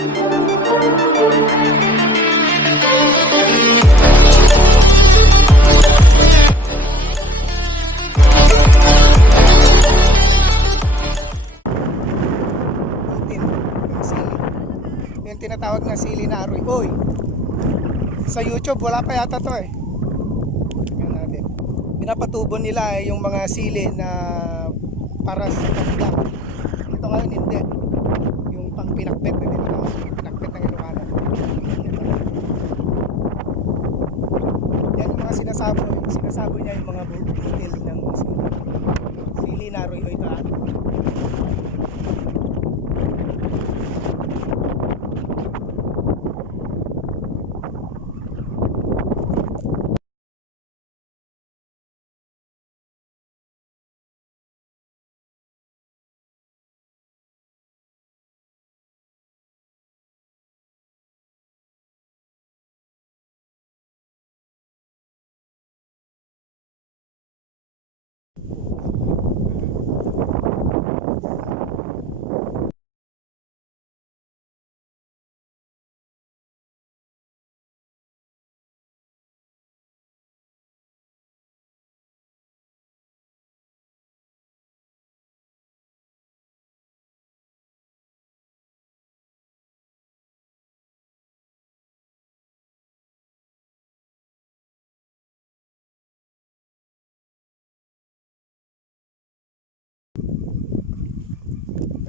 Yung tinatawag na sili na aroy. Oy, sa YouTube wala pa yata to eh. Yan natin. Pinapatubo nila yung mga sili na para sa pagdang. Ito ngayon hindi. Yung pang pinakbet na tinatawag. Pinakbet ng Ilocano. Yan yung mga sinasaboy niya yung mga butil ng sili na aroy. Oy, ito ah.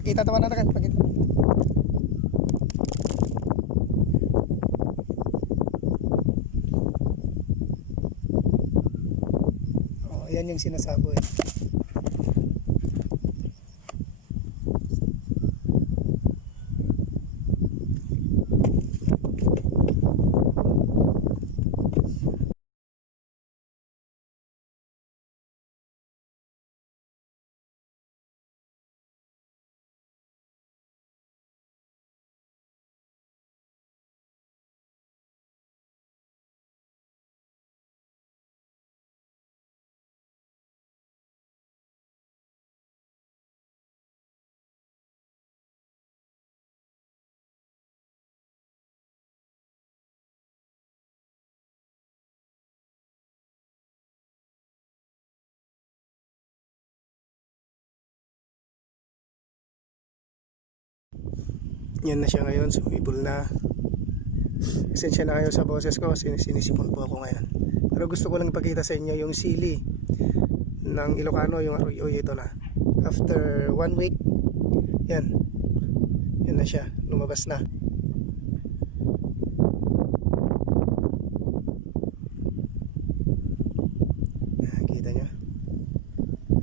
Pakita taman natin, pakita. Oh, yan yung sinasaboy. Yan na siya ngayon, sumibol na. Esensya na kayo sa boses ko, sinisipon po ako ngayon. Pero gusto ko lang ipakita sa inyo yung sili ng Ilocano, yung aroy. Ito na. After 1 week, yan. Yan na siya, lumabas na. Kita nyo?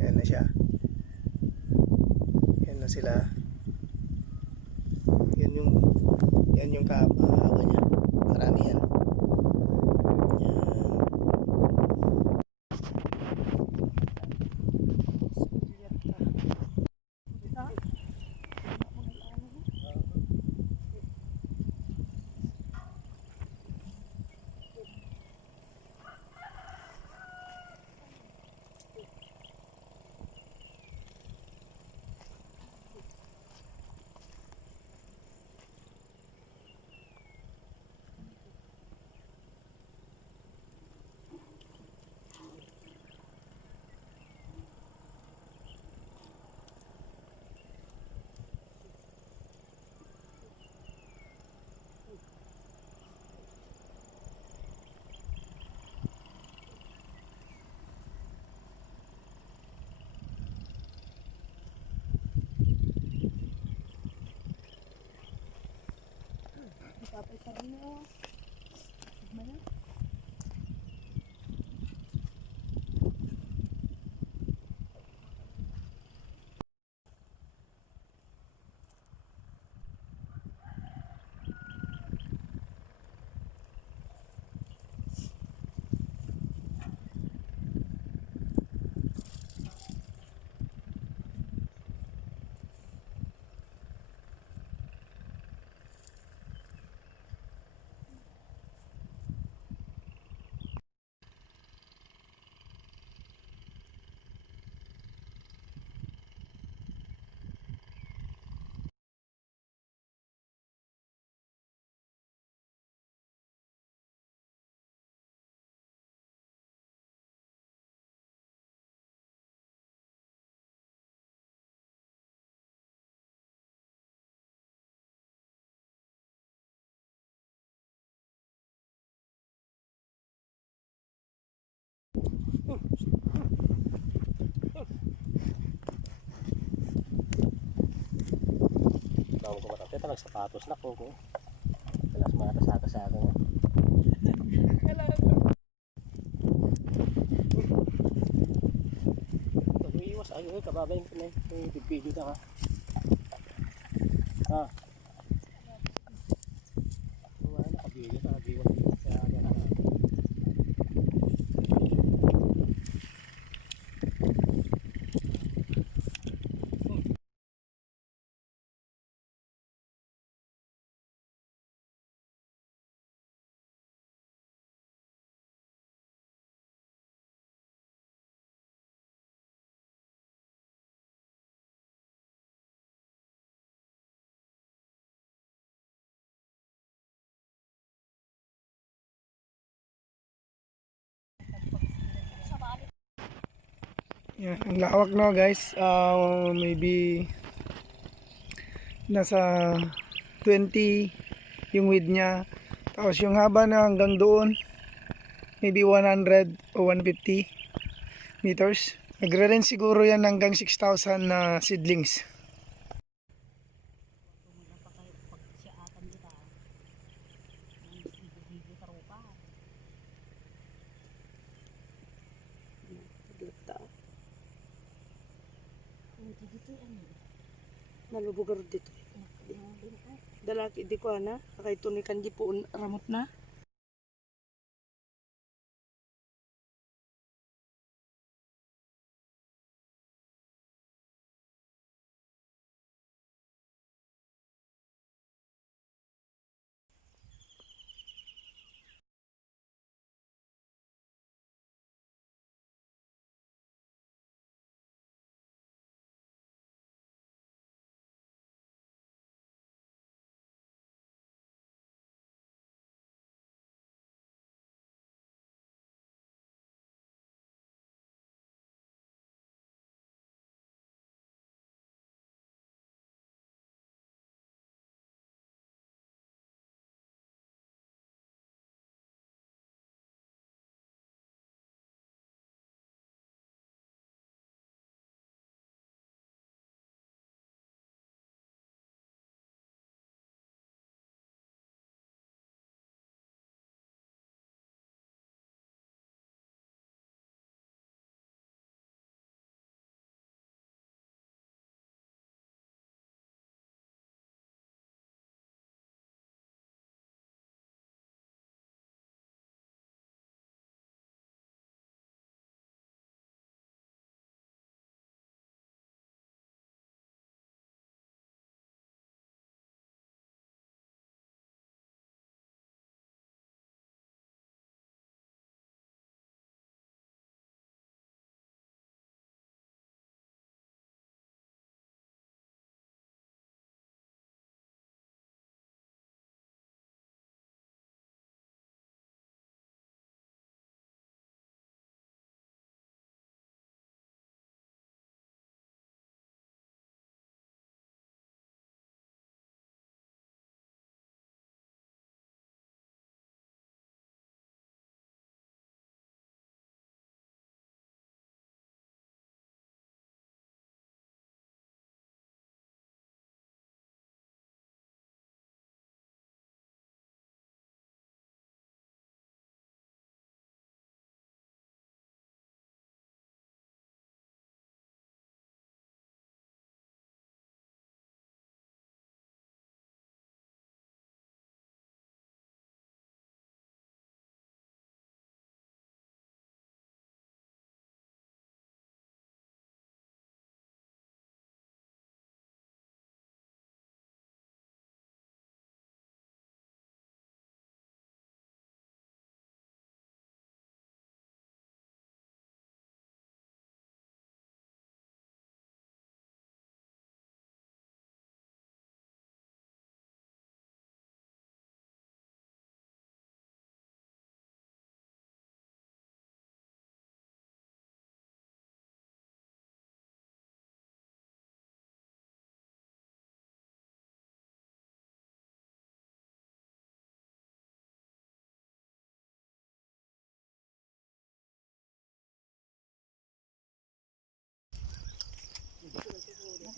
Yan na siya. Yan na sila. Yan yung kaapa niya. Marami yan. Tawag ko matapos. Ito nagsapatos na ko. Kalas matasaka sa akin. Iwas ayo kababay ko na. May video na ka. Ha. Wala na kabilo na biwas sa aga. Yan, ang lawak no guys. Maybe nasa 20 yung width niya. Tapos yung haba na hanggang doon, maybe 100 o 150 meters. Nagre-range siguro yan hanggang 6,000 na seedlings. Nalubugar dito. Dalaki di ko ana, kay tunikan di po ramot na.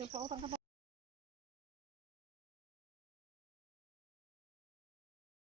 Kasi pautang ka